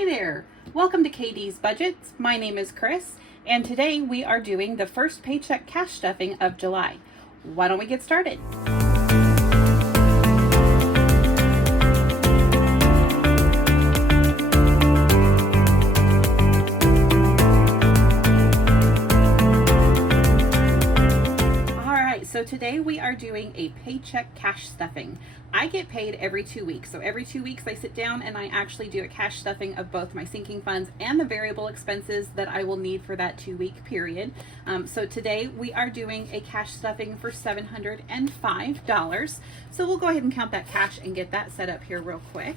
Hi there, welcome to KD's Budgets. My name is Chris, and today we are doing the first paycheck cash stuffing of July. Why don't we get started? So today we are doing a paycheck cash stuffing. I get paid every 2 weeks. So every 2 weeks I sit down and I actually do a cash stuffing of both my sinking funds and the variable expenses that I will need for that 2-week period. So today we are doing a cash stuffing for $705. So we'll go ahead and count that cash and get that set up here real quick.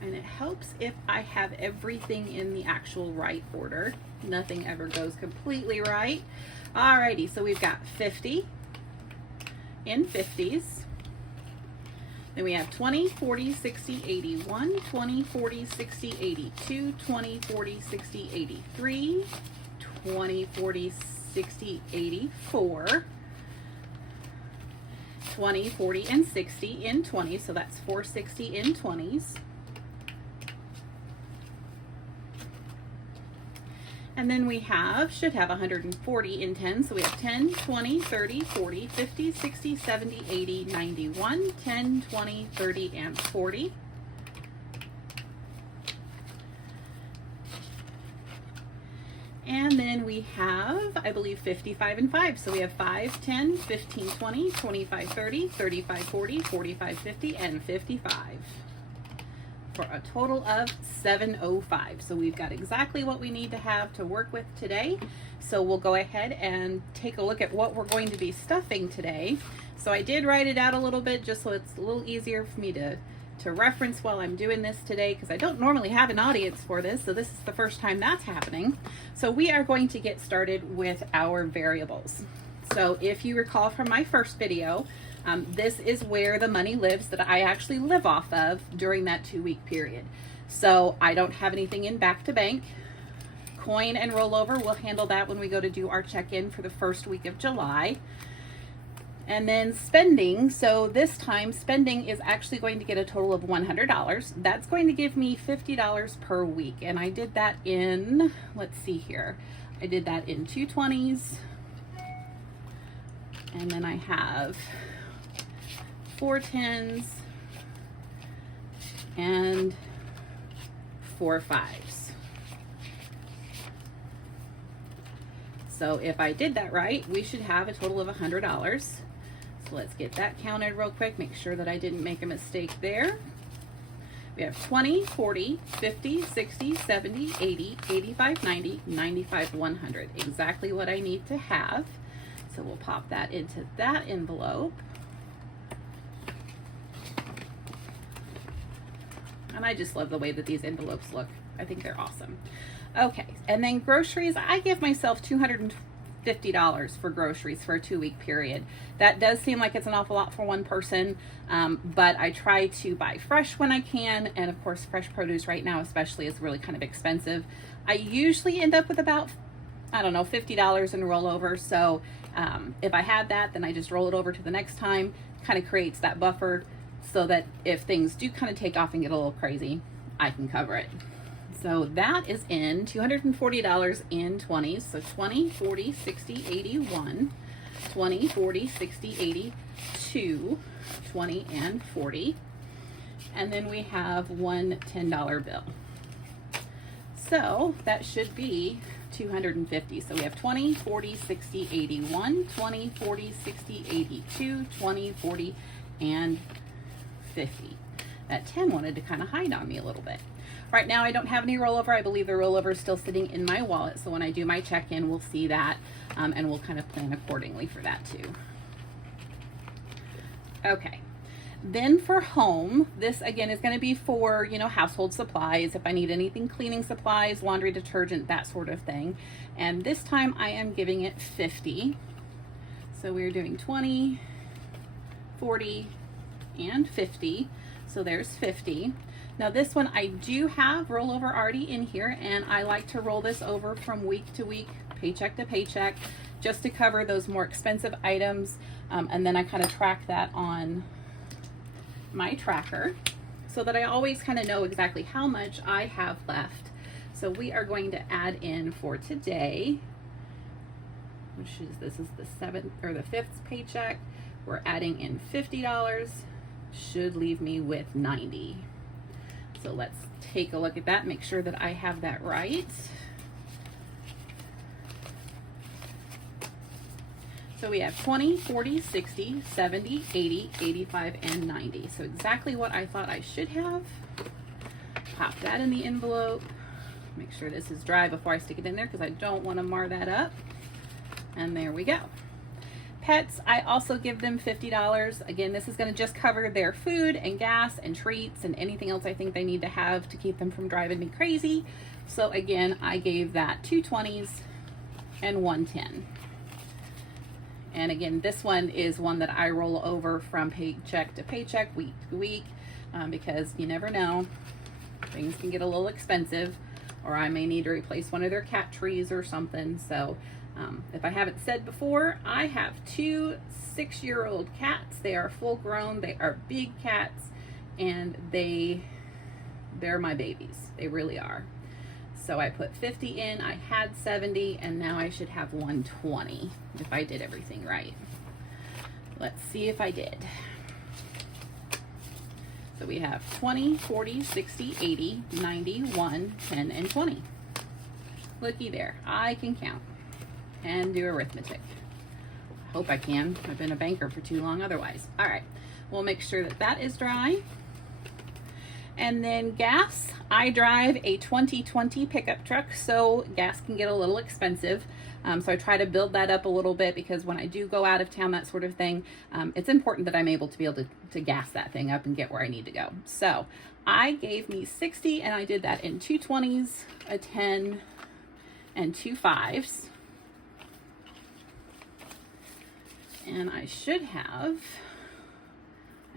And it helps if I have everything in the actual right order. Nothing ever goes completely right. Alrighty, so we've got 50 in 50s. Then we have 20, 40, 60, 81, 20, 40, 60, 82, 20, 40, 60, 83, 20, 40, 60, 84, 20, 40, and 60 in 20, so that's 460 in 20s. And then we should have 140 in 10. So we have 10, 20, 30, 40, 50, 60, 70, 80, 91, 10, 20, 30, and 40. And then we have, I believe, 55 and 5. So we have 5, 10, 15, 20, 25, 30, 35, 40, 45, 50, and 55. For a total of $705. So we've got exactly what we need to have to work with today. So we'll go ahead and take a look at what we're going to be stuffing today. So I did write it out a little bit just so it's a little easier for me to reference while I'm doing this today, because I don't normally have an audience for this, so this is the first time that's happening. So we are going to get started with our variables. So if you recall from my first video, this is where the money lives that I actually live off of during that 2-week period. So I don't have anything in back to bank. Coin and rollover, we'll handle that when we go to do our check-in for the first week of July. And then spending, so this time spending is actually going to get a total of $100. That's going to give me $50 per week. And I did that in, let's see here, I did that in 2 20s. And then I have 4 10s and 4 5s. So if I did that right, we should have a total of $100. So let's get that counted real quick, make sure that I didn't make a mistake there. We have 20, 40, 50, 60, 70, 80, 85, 90, 95, 100. Exactly what I need to have. So we'll pop that into that envelope. And I just love the way that these envelopes look. I think they're awesome. Okay, and then groceries, I give myself $250 for groceries for a 2-week period. That does seem like it's an awful lot for one person, but I try to buy fresh when I can, and of course fresh produce right now especially is really kind of expensive. I usually end up with about, I don't know, $50 in rollover, so if I had that, then I just roll it over to the next time. Kind of creates that buffer so that if things do kind of take off and get a little crazy, I can cover it. So that is in $240 in 20s. So 20, 40, 60, 81, 20, 40, 60, 82, 20, and 40. And then we have one $10 bill. So that should be 250. So we have 20, 40, 60, 81, 20, 40, 60, 82, 20, 40, and 50. That 10 wanted to kind of hide on me a little bit. Right now I don't have any rollover. I believe the rollover is still sitting in my wallet. So when I do my check-in, we'll see that, and we'll kind of plan accordingly for that too. Okay. Then for home, this again is going to be for, household supplies. If I need anything, cleaning supplies, laundry detergent, that sort of thing. And this time I am giving it 50. So we're doing 20, 40, and 50. So there's 50. Now this one I do have rollover already in here, and I like to roll this over from week to week, paycheck to paycheck, just to cover those more expensive items. And then I kind of track that on my tracker so that I always kind of know exactly how much I have left. So we are going to add in for today, which is, this is the 7th or the 5th paycheck. We're adding in $50, should leave me with 90. So let's take a look at that, make sure that I have that right. So we have 20, 40, 60, 70, 80, 85, and 90. So exactly what I thought I should have. Pop that in the envelope. Make sure this is dry before I stick it in there because I don't want to mar that up. And there we go. Pets, I also give them $50. Again, this is going to just cover their food and gas and treats and anything else I think they need to have to keep them from driving me crazy. So again, I gave that 2 20s and 1 10. And again, this one is one that I roll over from paycheck to paycheck, week to week, because you never know. Things can get a little expensive, or I may need to replace one of their cat trees or something. So if I haven't said before, I have 2 6-year-old cats. They are full grown. They are big cats, and they're my babies. They really are. So I put 50 in, I had 70, and now I should have 120 if I did everything right. Let's see if I did. So we have 20, 40, 60, 80, 90, 1, 10, and 20. Looky there, I can count and do arithmetic. Hope I can. I've been a banker for too long otherwise. All right, we'll make sure that that is dry. And then gas, I drive a 2020 pickup truck, so gas can get a little expensive. So I try to build that up a little bit because when I do go out of town, that sort of thing, it's important that I'm able to be able to gas that thing up and get where I need to go. So I gave me 60, and I did that in 2 20s, a 10, and 2 5s. And I should have,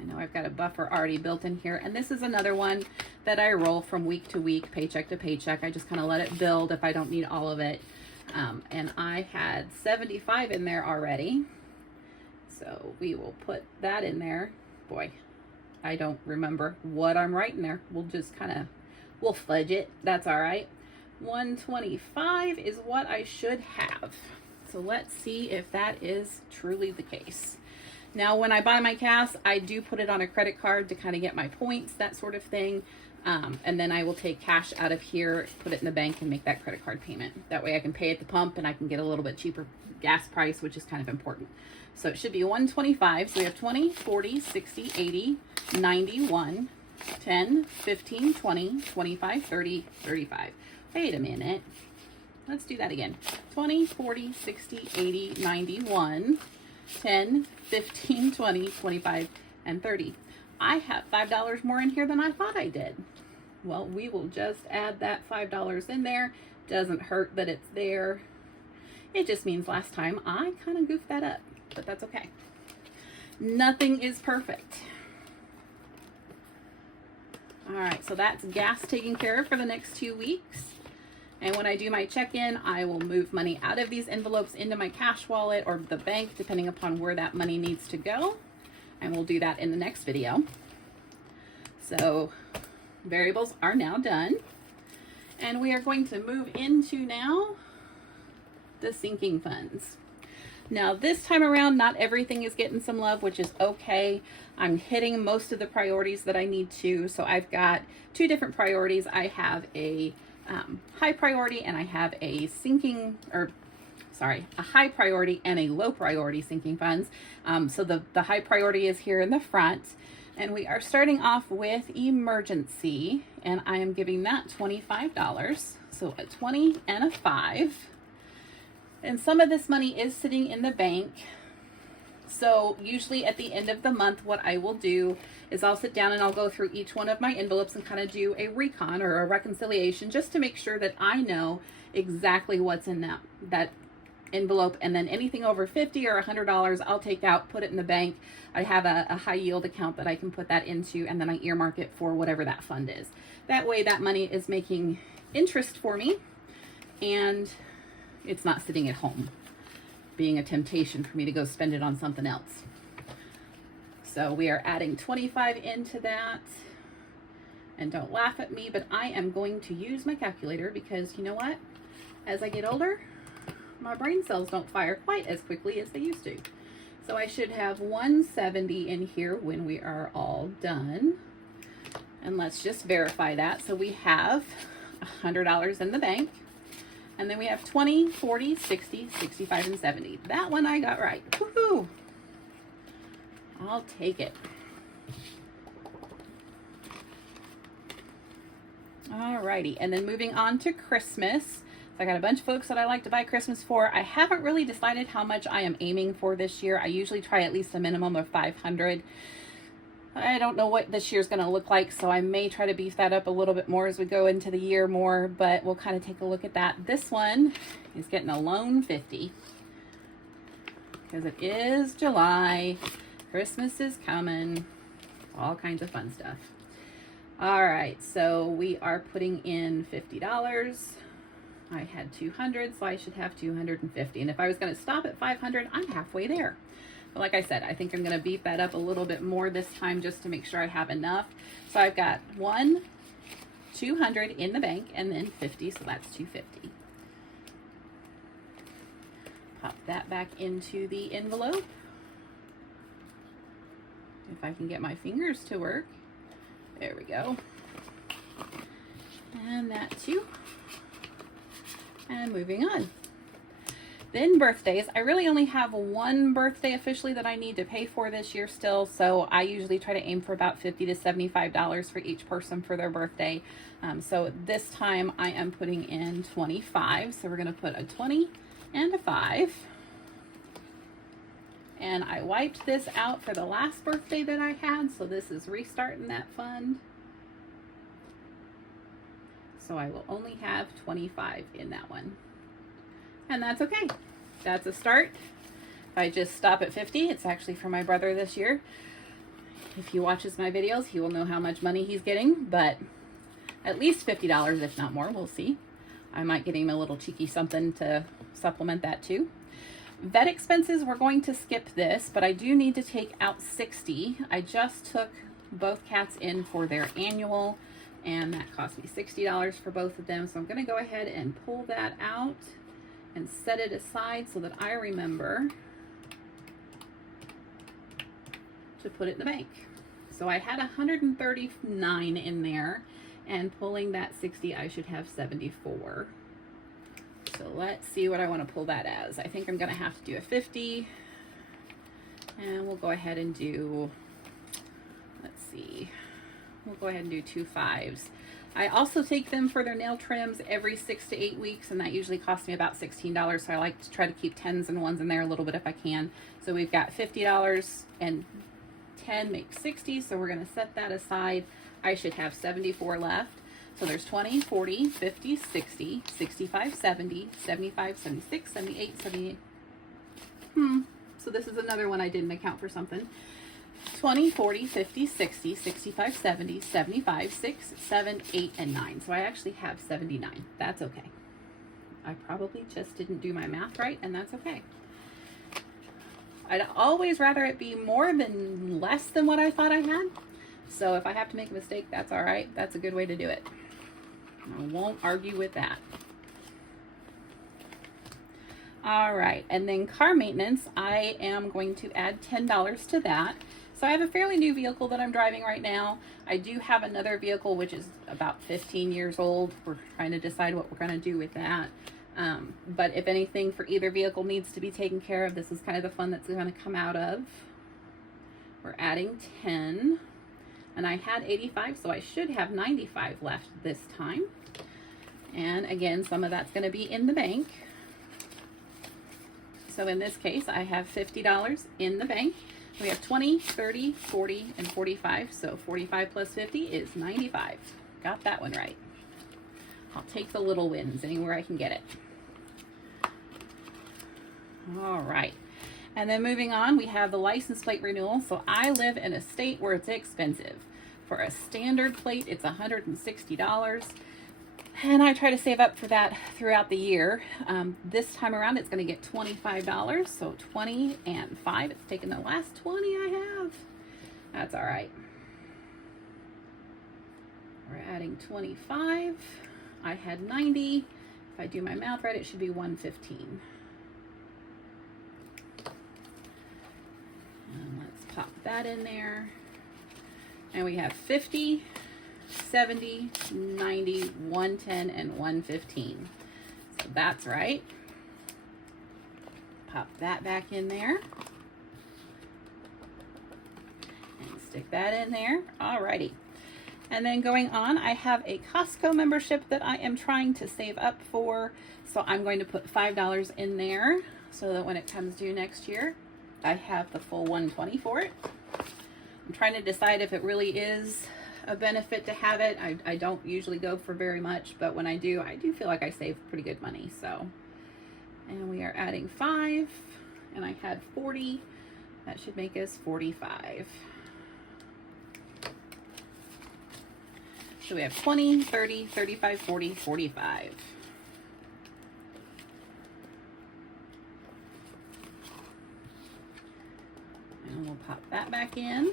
I know I've got a buffer already built in here, and this is another one that I roll from week to week, paycheck to paycheck. I just kind of let it build if I don't need all of it. And I had 75 in there already. So we will put that in there. Boy, I don't remember what I'm writing there. We'll just we'll fudge it. That's all right. 125 is what I should have. So let's see if that is truly the case. Now, when I buy my gas, I do put it on a credit card to kind of get my points, that sort of thing. And then I will take cash out of here, put it in the bank, and make that credit card payment. That way I can pay at the pump and I can get a little bit cheaper gas price, which is kind of important. So it should be 125. So we have 20, 40, 60, 80, 91, 10, 15, 20, 25, 30, 35. Wait a minute. Let's do that again. 20, 40, 60, 80, 91, 10, 15, 20, 25, and 30. I have $5 more in here than I thought I did. Well, we will just add that $5 in there. Doesn't hurt that it's there. It just means last time I kind of goofed that up, but that's okay. Nothing is perfect. All right, so that's gas taken care of for the next 2 weeks. And when I do my check-in, I will move money out of these envelopes into my cash wallet or the bank, depending upon where that money needs to go. And we'll do that in the next video. So variables are now done. And we are going to move into now the sinking funds. Now this time around, not everything is getting some love, which is okay. I'm hitting most of the priorities that I need to. So I've got 2 different priorities. I have a high priority, and I have a high priority and a low priority sinking funds. So the high priority is here in the front, and we are starting off with emergency, and I am giving that $25. So a 20 and a 5. And some of this money is sitting in the bank. So usually at the end of the month, what I will do is I'll sit down and I'll go through each one of my envelopes and kind of do a recon or a reconciliation just to make sure that I know exactly what's in that envelope. And then anything over $50 or $100, I'll take out, put it in the bank. I have a high yield account that I can put that into, and then I earmark it for whatever that fund is. That way that money is making interest for me, and it's not sitting at home being a temptation for me to go spend it on something else. So we are adding 25 into that. And don't laugh at me, but I am going to use my calculator because you know what? As I get older, my brain cells don't fire quite as quickly as they used to. So I should have 170 in here when we are all done. And let's just verify that. So we have $100 in the bank. And then we have 20, 40, 60, 65, and 70. That one I got right. Woohoo! I'll take it. Alrighty, and then moving on to Christmas. So I got a bunch of folks that I like to buy Christmas for. I haven't really decided how much I am aiming for this year. I usually try at least a minimum of 500. I don't know what this year's going to look like, so I may try to beef that up a little bit more as we go into the year more, but we'll kind of take a look at that. This one is getting a lone 50 because it is July. Christmas is coming. All kinds of fun stuff. All right, so we are putting in $50. I had 200, so I should have 250. And if I was going to stop at 500, I'm halfway there. But like I said, I think I'm going to beef that up a little bit more this time just to make sure I have enough. So I've got 200 in the bank, and then 50, so that's 250. Pop that back into the envelope. If I can get my fingers to work. There we go. And that too. And moving on. Then birthdays. I really only have one birthday officially that I need to pay for this year still, so I usually try to aim for about $50 to $75 for each person for their birthday. So this time I am putting in 25. So we're going to put a 20 and a 5. And I wiped this out for the last birthday that I had, so this is restarting that fund. So I will only have 25 in that one. And that's okay. That's a start. If I just stop at 50, it's actually for my brother this year. If he watches my videos, he will know how much money he's getting, but at least $50, if not more, we'll see. I might get him a little cheeky something to supplement that too. Vet expenses, we're going to skip this, but I do need to take out 60. I just took both cats in for their annual, and that cost me $60 for both of them. So I'm going to go ahead and pull that out and set it aside so that I remember to put it in the bank. So I had 139 in there, and pulling that 60, I should have 74. So let's see what I want to pull that as. I think I'm going to have to do a 50. And we'll go ahead and do, let's see, we'll go ahead and do 2 5s. I also take them for their nail trims every 6 to 8 weeks, and that usually costs me about $16. So I like to try to keep 10s and 1s in there a little bit if I can. So we've got $50 and 10 makes 60. So we're going to set that aside. I should have 74 left. So there's 20, 40, 50, 60, 65, 70, 75, 76, 78, 78. So this is another one I didn't account for something. 20, 40, 50, 60, 65, 70, 75, 6, 7, 8, and 9. So I actually have 79. That's okay. I probably just didn't do my math right, and that's okay. I'd always rather it be more than less than what I thought I had. So if I have to make a mistake, that's all right. That's a good way to do it. I won't argue with that. All right, and then car maintenance, I am going to add $10 to that. So I have a fairly new vehicle that I'm driving right now. I do have another vehicle which is about 15 years old. We're trying to decide what we're going to do with that. But if anything for either vehicle needs to be taken care of, this is kind of the fund that's going to come out of. We're adding 10. And I had 85, so I should have 95 left this time. And again, some of that's going to be in the bank. So in this case, I have $50 in the bank. We have 20, 30, 40, and 45. So 45 plus 50 is 95. Got that one right. I'll take the little wins anywhere I can get it. All right. And then moving on, we have the license plate renewal. So I live in a state where it's expensive. For a standard plate, it's $160. And I try to save up for that throughout the year. This time around, it's going to get $25. So 20 and 5. It's taken the last 20 I have. That's all right. We're adding 25. I had 90. If I do my math right, it should be 115. And let's pop that in there. And we have 50, 70, 90, 110, and 115. So that's right. Pop that back in there. And stick that in there. Alrighty. And then going on, I have a Costco membership that I am trying to save up for. So I'm going to put $5 in there so that when it comes due next year, I have the full 120 for it. I'm trying to decide if it really is a benefit to have it. I don't usually go for very much, but when I do feel like I save pretty good money. So, and we are adding 5, and I had 40. That should make us 45. So we have 20, 30, 35, 40, 45. And we'll pop that back in.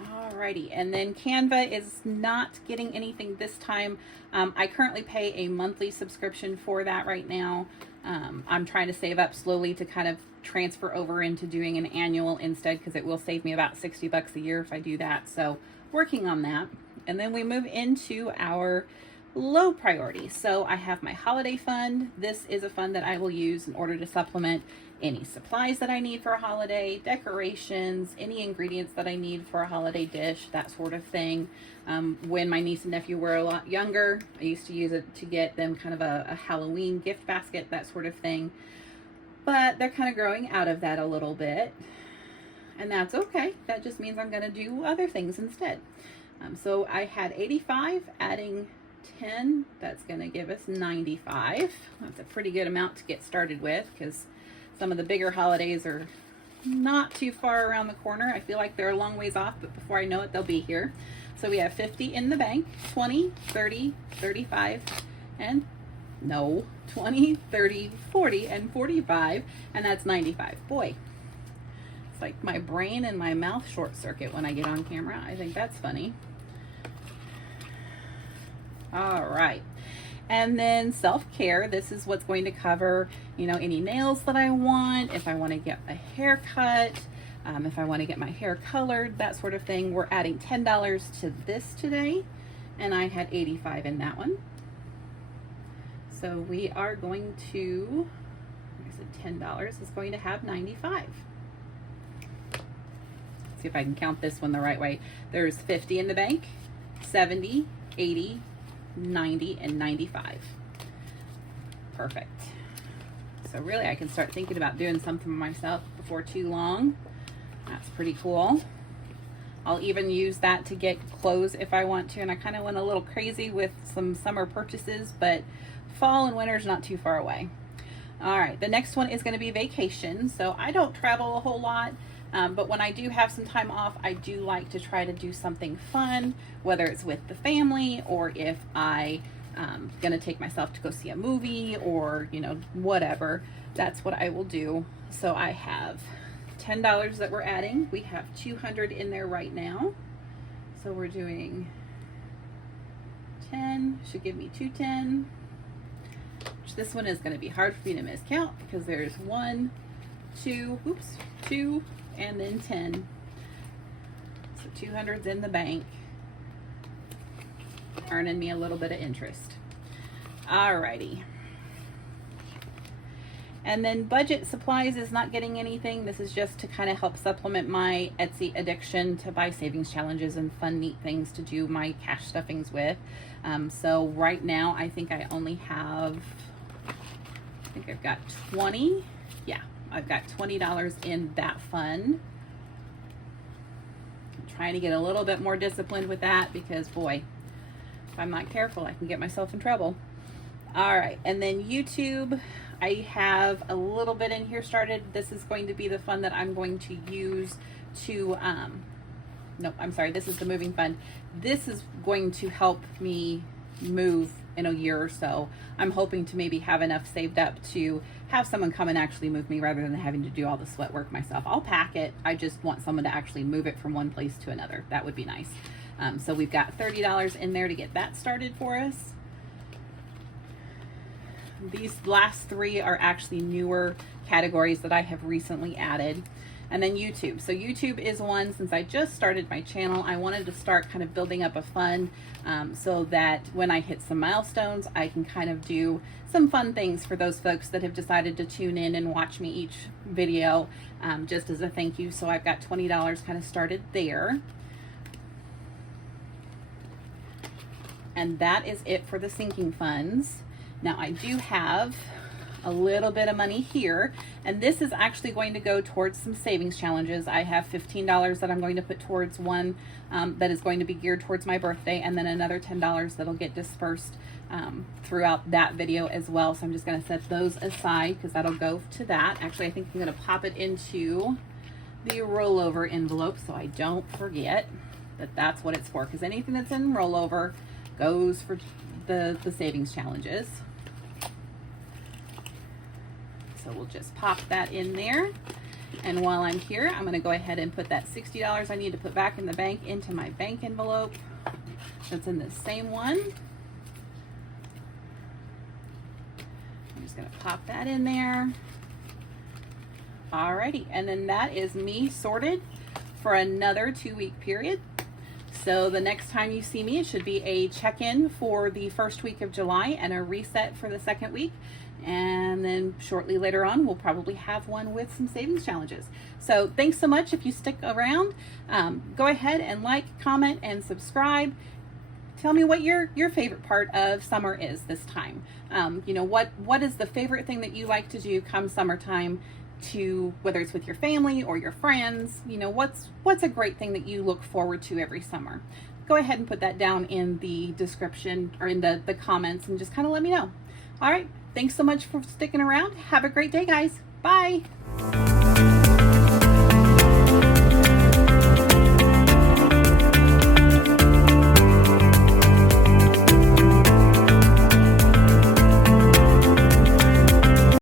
Alrighty, and then Canva is not getting anything this time. I currently pay a monthly subscription for that right now. I'm trying to save up slowly to kind of transfer over into doing an annual instead, because it will save me about $60 a year if I do that. So working on that. And then we move into our low priority. So I have my holiday fund. This is a fund that I will use in order to supplement any supplies that I need for a holiday, decorations, any ingredients that I need for a holiday dish, that sort of thing. When my niece and nephew were a lot younger, I used to use it to get them kind of a Halloween gift basket, that sort of thing. But they're kind of growing out of that a little bit. And that's okay. That just means I'm going to do other things instead. So I had 85, adding 10, that's going to give us 95. That's a pretty good amount to get started with, because some of the bigger holidays are not too far around the corner. I feel like they're a long ways off, but before I know it, they'll be here. So we have 50 in the bank, 20, 30, 35, and no, 20, 30, 40, and 45, and that's 95. Boy, it's like my brain and my mouth short circuit when I get on camera. I think that's funny. All right. And then self-care, this is what's going to cover, you know, any nails that I want, if I want to get a haircut, if I want to get my hair colored, that sort of thing. We're adding $10 to this today, and I had 85 in that one. So we are going to, I said $10 is going to have 95. See if I can count this one the right way. There's 50 in the bank, 70, 80, 90, and 95. Perfect. So really I can start thinking about doing something for myself before too long. That's pretty cool. I'll even use that to get clothes if I want to, and I kind of went a little crazy with some summer purchases, but fall and winter is not too far away. All right, the next one is going to be vacation. So I don't travel a whole lot. But when I do have some time off, I do like to try to do something fun, whether it's with the family or if I gonna take myself to go see a movie or, you know, whatever. That's what I will do. So I have $10 that we're adding. We have 200 in there right now. So we're doing 10, should give me 210. Which this one is gonna be hard for me to miscount because there's 1, 2, oops, 2, and then 10. So 200's in the bank, earning me a little bit of interest. Alrighty. And then budget supplies is not getting anything. This is just to kind of help supplement my Etsy addiction to buy savings challenges and fun, neat things to do my cash stuffings with. So right now, I think I only have, I think I've got 20. Yeah, I've got $20 in that fund. I'm trying to get a little bit more disciplined with that because, boy, if I'm not careful, I can get myself in trouble. All right, and then YouTube, I have a little bit in here started. This is going to be the fund that I'm going to use to, no, I'm sorry, this is the moving fund. This is going to help me move in a year or so. I'm hoping to maybe have enough saved up to have someone come and actually move me rather than having to do all the sweat work myself. I'll pack it. I just want someone to actually move it from one place to another. That would be nice. So we've got $30 in there to get that started for us. These last three are actually newer categories that I have recently added. And then YouTube. So YouTube is one, since I just started my channel, I wanted to start kind of building up a fund so that when I hit some milestones, I can kind of do some fun things for those folks that have decided to tune in and watch me each video just as a thank you. So I've got $20 kind of started there. And that is it for the sinking funds. Now I do have a little bit of money here, and this is actually going to go towards some savings challenges. I have $15 that I'm going to put towards one that is going to be geared towards my birthday, and then another $10 that'll get dispersed throughout that video as well. So I'm just going to set those aside because that'll go to that. Actually, I think I'm going to pop it into the rollover envelope so I don't forget that that's what it's for, because anything that's in rollover goes for the savings challenges. So we'll just pop that in there. And while I'm here, I'm going to go ahead and put that $60 I need to put back in the bank into my bank envelope. That's in the same one. I'm just going to pop that in there. Alrighty, and then that is me sorted for another 2-week period. So the next time you see me, it should be a check-in for the first week of July and a reset for the second week. And then shortly later on, we'll probably have one with some savings challenges. So thanks so much. If you stick around, go ahead and like, comment, and subscribe. Tell me what your favorite part of summer is this time. You know, what is the favorite thing that you like to do come summertime, to whether it's with your family or your friends. You know, what's a great thing that you look forward to every summer? Go ahead and put that down in the description or in the comments, and just kind of let me know. All right, thanks so much for sticking around. Have a great day, guys. Bye.